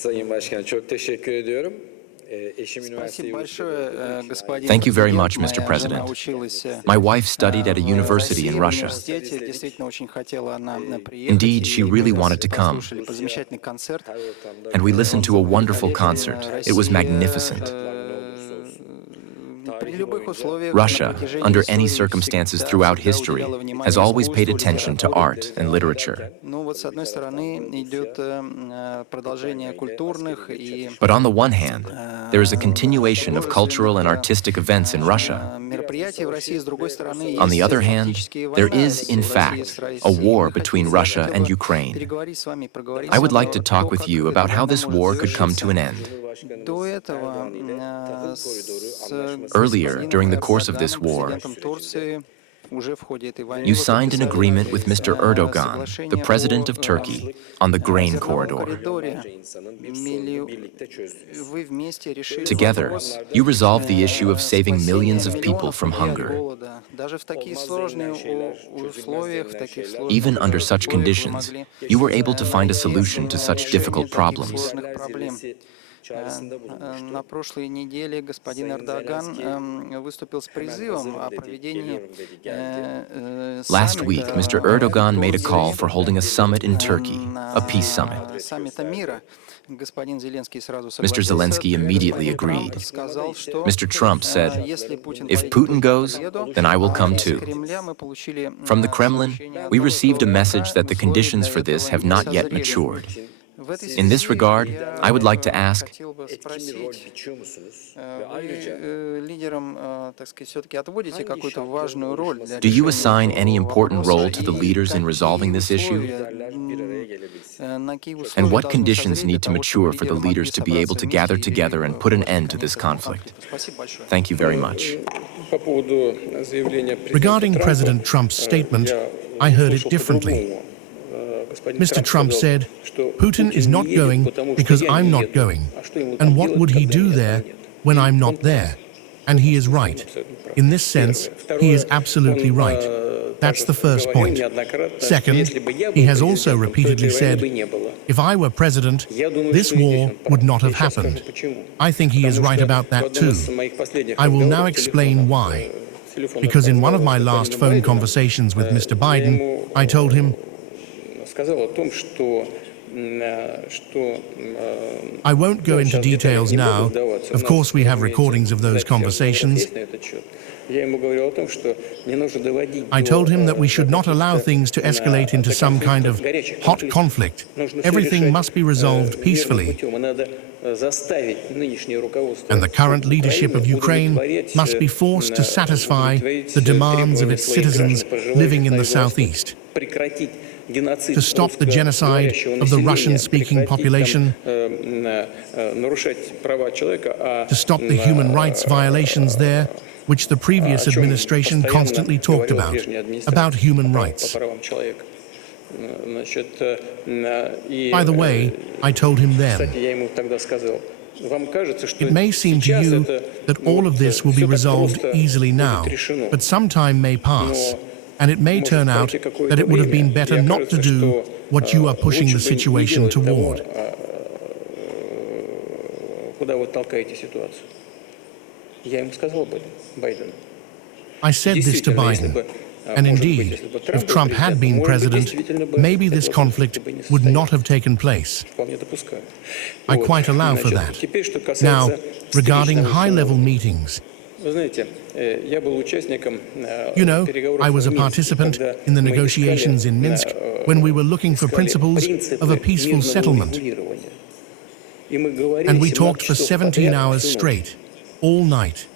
Sayın Başkan, çok teşekkür ediyorum. Thank you very much, Mr. President. My wife studied at a university in Russia. Indeed, she really wanted to come. And we listened to a wonderful concert. It was magnificent. Russia, under any circumstances throughout history, has always paid attention to art and literature. But on the one hand, there is a continuation of cultural and artistic events in Russia. On the other hand, there is, in fact, a war between Russia and Ukraine. I would like to talk with you about how this war could come to an end. Earlier, during the course of this war, you signed an agreement with Mr. Erdogan, the President of Turkey, on the grain corridor. Together, you resolved the issue of saving millions of people from hunger. Even under such conditions, you were able to find a solution to such difficult problems. На прошлой неделе господин Эрдоган выступил с призывом о проведении Last week, Mr. Erdogan made a call for holding a summit in Turkey, a peace summit. Mr. Zelensky immediately agreed. Mr. Trump said, "If Putin goes, then I will come too." From the Kremlin, we received a message that the conditions for this have not yet matured. In this regard, I would like to ask, do you assign any important role to the leaders in resolving this issue? And what conditions need to mature for the leaders to be able to gather together and put an end to this conflict? Thank you very much. Regarding President Trump's statement, I heard it differently. Mr. Trump said, "Putin is not going because I'm not going. And what would he do there when I'm not there?" And he is right. In this sense, he is absolutely right. That's the first point. Second, he has also repeatedly said, "If I were president, this war would not have happened." I think he is right about that too. I will now explain why. Because in one of my last phone conversations with Mr. Biden, I told him, I won't go into details now. Of course, we have recordings of those conversations. I told him that we should not allow things to escalate into some kind of hot conflict. Everything must be resolved peacefully. And the current leadership of Ukraine must be forced to satisfy the demands of its citizens living in the southeast. To stop the genocide of the Russian-speaking population, to stop the human rights violations there, which the previous administration constantly talked about human rights. By the way, I told him then, it may seem to you that all of this will be resolved easily now, but some time may pass. And it may turn out that it would have been better not to do what you are pushing the situation toward. I said this to Biden, and indeed, if Trump had been president, maybe this conflict would not have taken place. I quite allow for that. Now, regarding high-level meetings, you know, I was a participant in the negotiations in Minsk when we were looking for principles of a peaceful settlement. And we talked for 17 hours straight, all night.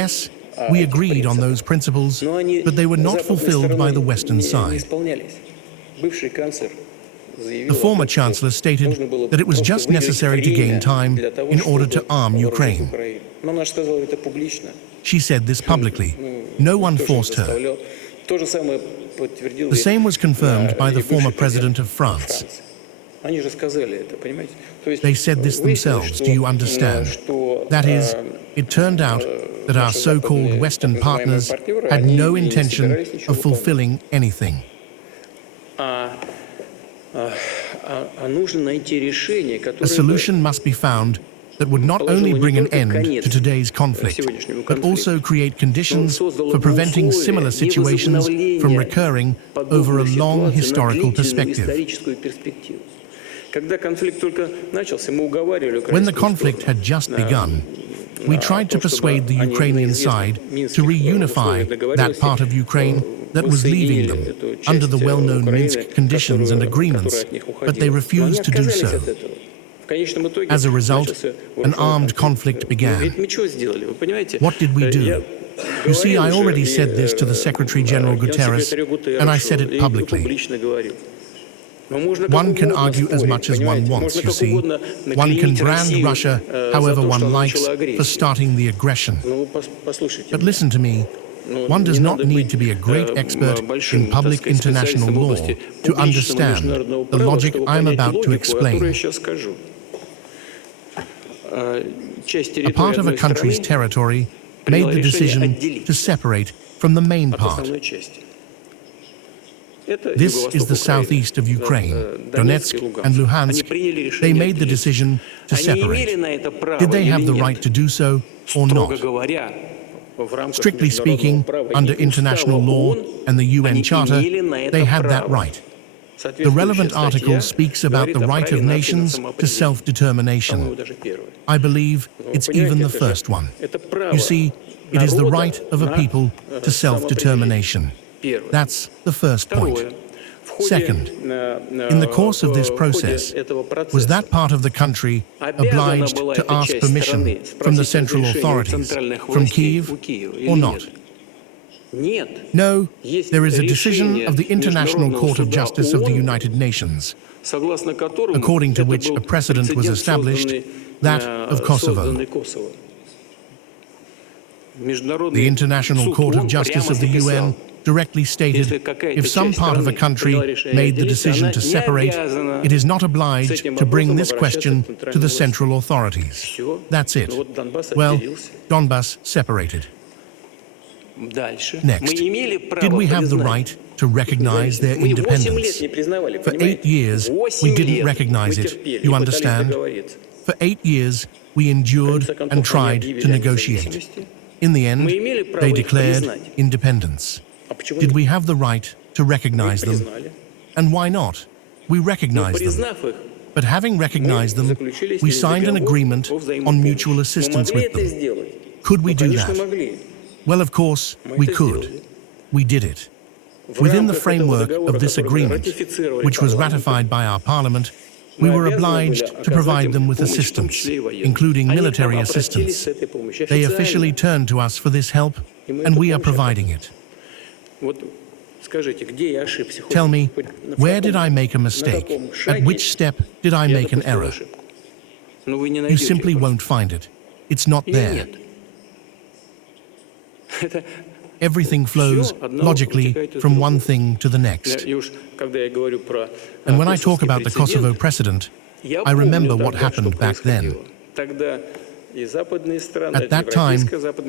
Yes, we agreed on those principles, but they were not fulfilled by the Western side. The former chancellor stated that it was just necessary to gain time in order to arm Ukraine. She said this publicly. No one forced her. The same was confirmed by the former president of France. They said this themselves, do you understand? That is, it turned out that our so-called Western partners had no intention of fulfilling anything. A solution must be found that would not only bring an end to today's conflict, but also create conditions for preventing similar situations from recurring over a long historical perspective. When the conflict had just begun, we tried to persuade the Ukrainian side to reunify that part of Ukraine that was leaving them under the well-known Minsk conditions and agreements, but they refused to do so. As a result, an armed conflict began. What did we do? You see, I already said this to the Secretary-General Guterres, and I said it publicly. One can argue as much as one wants, you see. One can brand Russia however one likes for starting the aggression. But listen to me. One does not need to be a great expert in public international law to understand the logic I am about to explain. A part of a country's territory made the decision to separate from the main part. This is the southeast of Ukraine, Donetsk and Luhansk. They made the decision to separate. Did they have the right to do so or not? Strictly speaking, under international law and the UN Charter, they had that right. The relevant article speaks about the right of nations to self-determination. I believe it's even the first one. You see, it is the right of a people to self-determination. That's the first point. Second, in the course of this process, was that part of the country obliged to ask permission from the central authorities, from Kyiv, or not? No, there is a decision of the International Court of Justice of the United Nations, according to which a precedent was established, that of Kosovo. The International Court of Justice of the UN directly stated, if some part of a country made the decision to separate, it is not obliged to bring this question to the central authorities. That's it. Well, Donbas separated. Next, did we have the right to recognize their independence? For 8 years, we didn't recognize it, you understand? For 8 years, we endured and tried to negotiate. In the end, they declared independence. Did we have the right to recognize them? And why not? We recognized them. But having recognized them, we signed an agreement on mutual assistance with them. Could we do that? Well, of course, we could. We did it. Within the framework of this agreement, which was ratified by our parliament, we were obliged to provide them with assistance, including military assistance. They officially turned to us for this help, and we are providing it. Tell me, where did I make a mistake? At which step did I make an error? You simply won't find it. It's not there. Everything flows logically from one thing to the next. And when I talk about the Kosovo precedent, I remember what happened back then. At that time,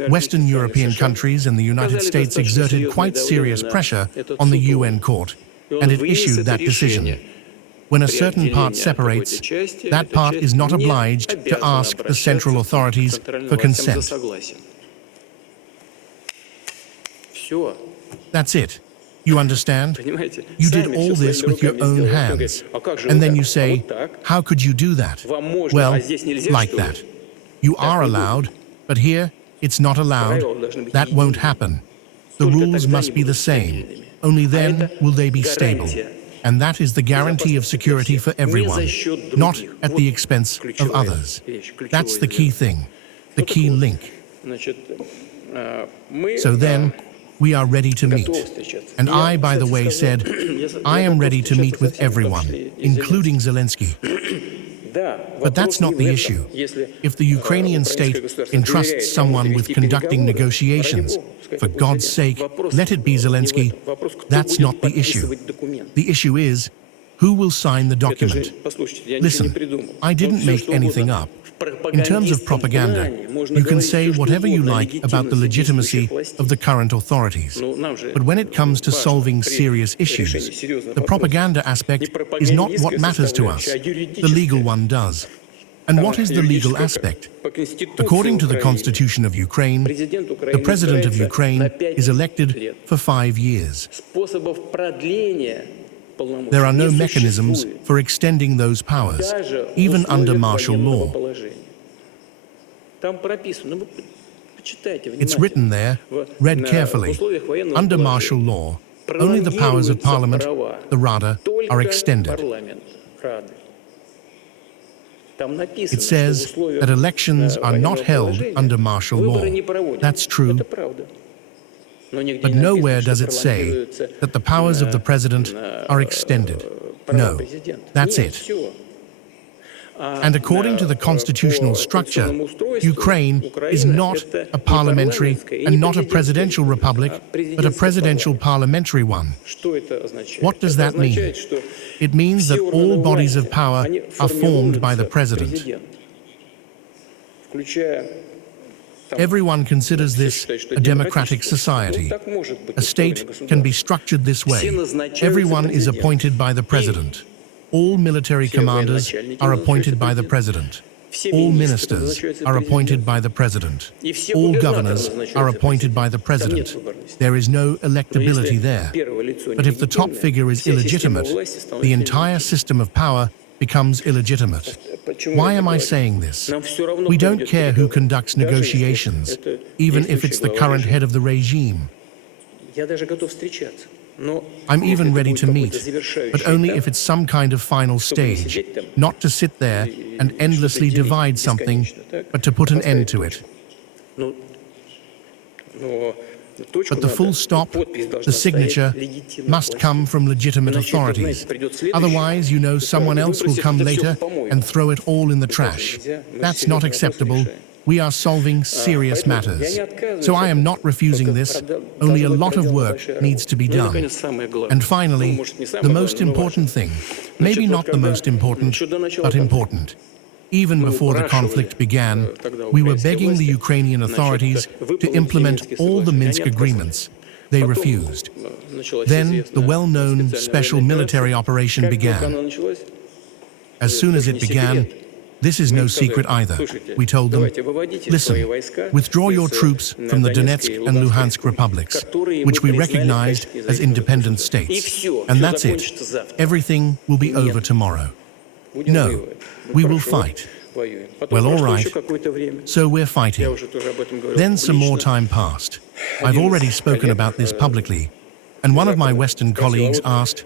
Western European countries and the United States exerted quite serious pressure on the UN court, and it issued that decision. When a certain part separates, that part is not obliged to ask the central authorities for consent. That's it. You understand? You did all this with your own hands. And then you say, how could you do that? Well, like that. You are allowed, but here, it's not allowed. That won't happen. The rules must be the same. Only then will they be stable. And that is the guarantee of security for everyone, not at the expense of others. That's the key thing, the key link. So then, we are ready to meet. And I, by the way, said, I am ready to meet with everyone, including Zelensky. But that's not the issue. If the Ukrainian state entrusts someone with conducting negotiations, for God's sake, let it be Zelensky. That's not the issue. The issue is, Who will sign the document? Listen, I didn't make anything up. In terms of propaganda, you can say whatever you like about the legitimacy of the current authorities. But when it comes to solving serious issues, the propaganda aspect is not what matters to us. The legal one does. And what is the legal aspect? According to the Constitution of Ukraine, the President of Ukraine is elected for 5 years. There are no mechanisms for extending those powers, even under martial law. It's written there, read carefully. Under martial law, only the powers of Parliament, the Rada, are extended. It says that elections are not held under martial law. That's true. But nowhere does it say that the powers of the president are extended. No, that's it. And according to the constitutional structure, Ukraine is not a parliamentary and not a presidential republic, but a presidential parliamentary one. What does that mean? It means that all bodies of power are formed by the president. Everyone considers this a democratic society. A state can be structured this way. Everyone is appointed by the president. All military commanders are appointed by the president. All ministers are appointed by the president. All governors are appointed by the president. There is no electability there. But if the top figure is illegitimate, the entire system of power becomes illegitimate. Why am I saying this? We don't care who conducts negotiations, even if it's the current head of the regime. I'm even ready to meet, but only if it's some kind of final stage, not to sit there and endlessly divide something, but to put an end to it. But the full stop, the signature, must come from legitimate authorities. Otherwise, you know, someone else will come later and throw it all in the trash. That's not acceptable. We are solving serious matters. So I am not refusing this, only a lot of work needs to be done. And finally, the most important thing, maybe not the most important, but important. Even before the conflict began, we were begging the Ukrainian authorities to implement all the Minsk agreements. They refused. Then the well-known special military operation began. As soon as it began, this is no secret either. We told them, listen, withdraw your troops from the Donetsk and Luhansk republics, which we recognized as independent states. And that's it. Everything will be over tomorrow. No, we will fight. Well, all right. So we're fighting. Then some more time passed. I've already spoken about this publicly. And one of my Western colleagues asked,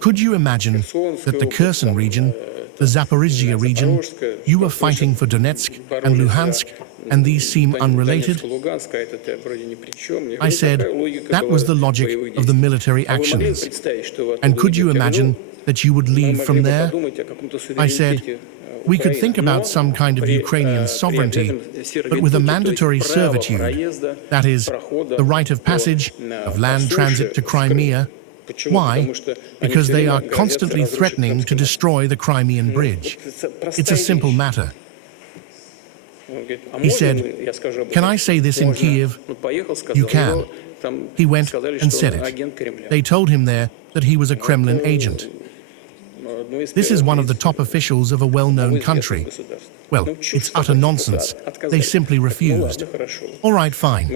could you imagine that the Kherson region, the Zaporizhzhia region, you were fighting for Donetsk and Luhansk, and these seem unrelated? I said, that was the logic of the military actions. And could you imagine that you would leave from there? I said, we could think about some kind of Ukrainian sovereignty, but with a mandatory servitude, that is, the right of passage, of land transit to Crimea. Why? Because they are constantly threatening to destroy the Crimean Bridge. It's a simple matter. He said, can I say this in Kiev? You can. He went and said it. They told him there that he was a Kremlin agent. This is one of the top officials of a well-known country. Well, it's utter nonsense. They simply refused. All right, fine.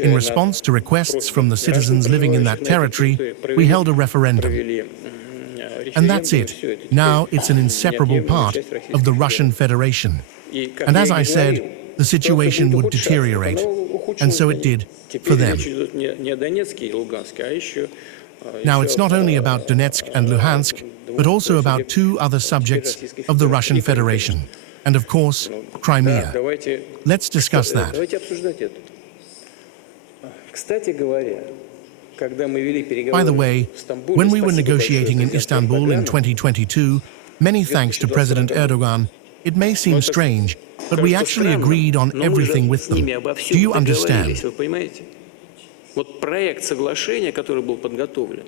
In response to requests from the citizens living in that territory, we held a referendum. And that's it. Now it's an inseparable part of the Russian Federation. And as I said, the situation would deteriorate. And so it did, for them. Now it's not only about Donetsk and Luhansk, but also about two other subjects of the Russian Federation. And of course, Crimea. Let's discuss that. By the way, when we were negotiating in Istanbul in 2022, many thanks to President Erdogan, it may seem strange, but we actually agreed on everything with them. Do you understand? Вот проект соглашения, который был подготовлен,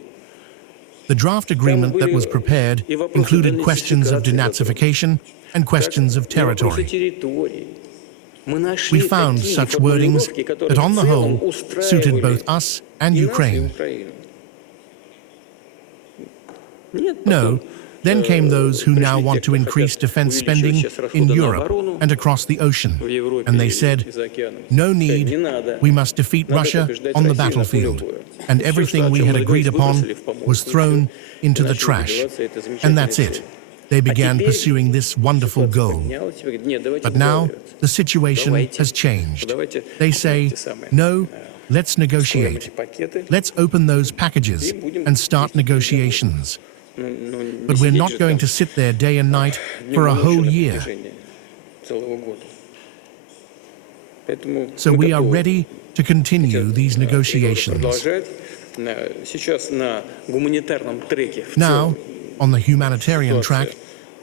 The draft agreement that was prepared included questions of denazification and questions of territory. We found such wordings that on the whole suited both us and Ukraine. No, then came those who now want to increase defense spending in Europe and across the ocean. And they said, no need, we must defeat Russia on the battlefield. And everything we had agreed upon was thrown into the trash. And that's it. They began pursuing this wonderful goal. But now the situation has changed. They say, no, let's negotiate. Let's open those packages and start negotiations. But we're not going to sit there day and night for a whole year. So we are ready to continue these negotiations. Now, on the humanitarian track,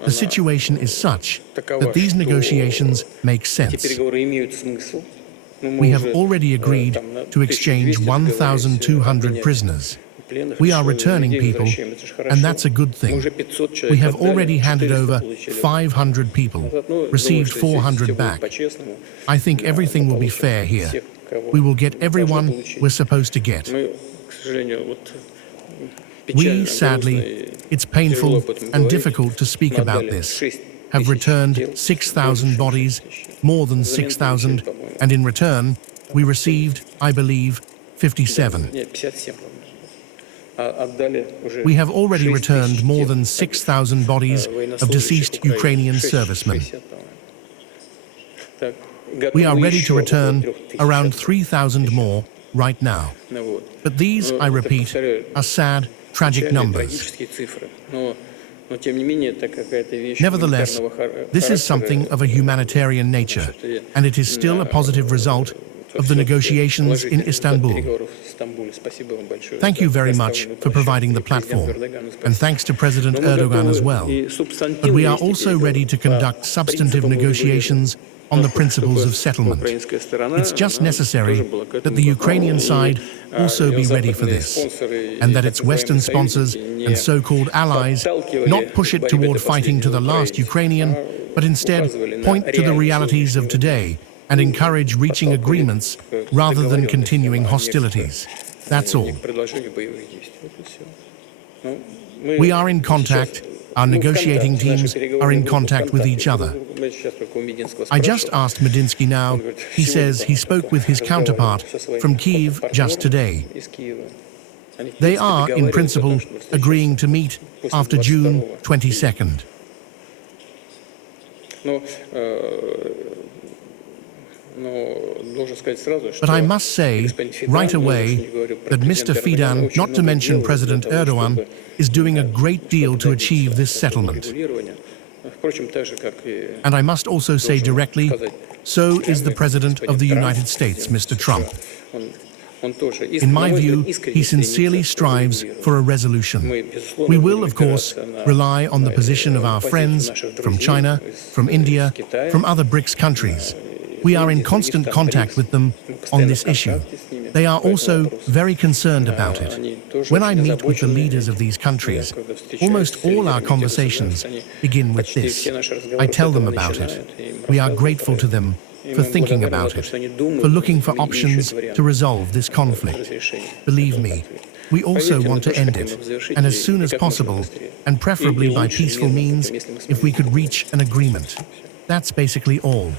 the situation is such that these negotiations make sense. We have already agreed to exchange 1,200 prisoners. We are returning people, and that's a good thing. We have already handed over 500 people, received 400 back. I think everything will be fair here. We will get everyone we're supposed to get. We, sadly, it's painful and difficult to speak about this, have returned 6,000 bodies, more than 6,000, and in return, we received, I believe, 57. We have already returned more than 6,000 bodies of deceased Ukrainian servicemen. We are ready to return around 3,000 more right now. But these, I repeat, are sad, tragic numbers. Nevertheless, this is something of a humanitarian nature, and it is still a positive result of the negotiations in Istanbul. Thank you very much for providing the platform, and thanks to President Erdogan as well. But we are also ready to conduct substantive negotiations on the principles of settlement. It's just necessary that the Ukrainian side also be ready for this, and that its Western sponsors and so-called allies not push it toward fighting to the last Ukrainian, but instead point to the realities of today and encourage reaching agreements rather than continuing hostilities. That's all. We are in contact. Our negotiating teams are in contact with each other. I just asked Medinsky now. He says he spoke with his counterpart from Kyiv just today. They are, in principle, agreeing to meet after June 22nd. But I must say, right away, that Mr. Fidan, not to mention President Erdogan, is doing a great deal to achieve this settlement. And I must also say directly, so is the President of the United States, Mr. Trump. In my view, he sincerely strives for a resolution. We will, of course, rely on the position of our friends from China, from India, from other BRICS countries. We are in constant contact with them on this issue. They are also very concerned about it. When I meet with the leaders of these countries, almost all our conversations begin with this. I tell them about it. We are grateful to them for thinking about it, for looking for options to resolve this conflict. Believe me, we also want to end it, and as soon as possible, and preferably by peaceful means, if we could reach an agreement. That's basically all.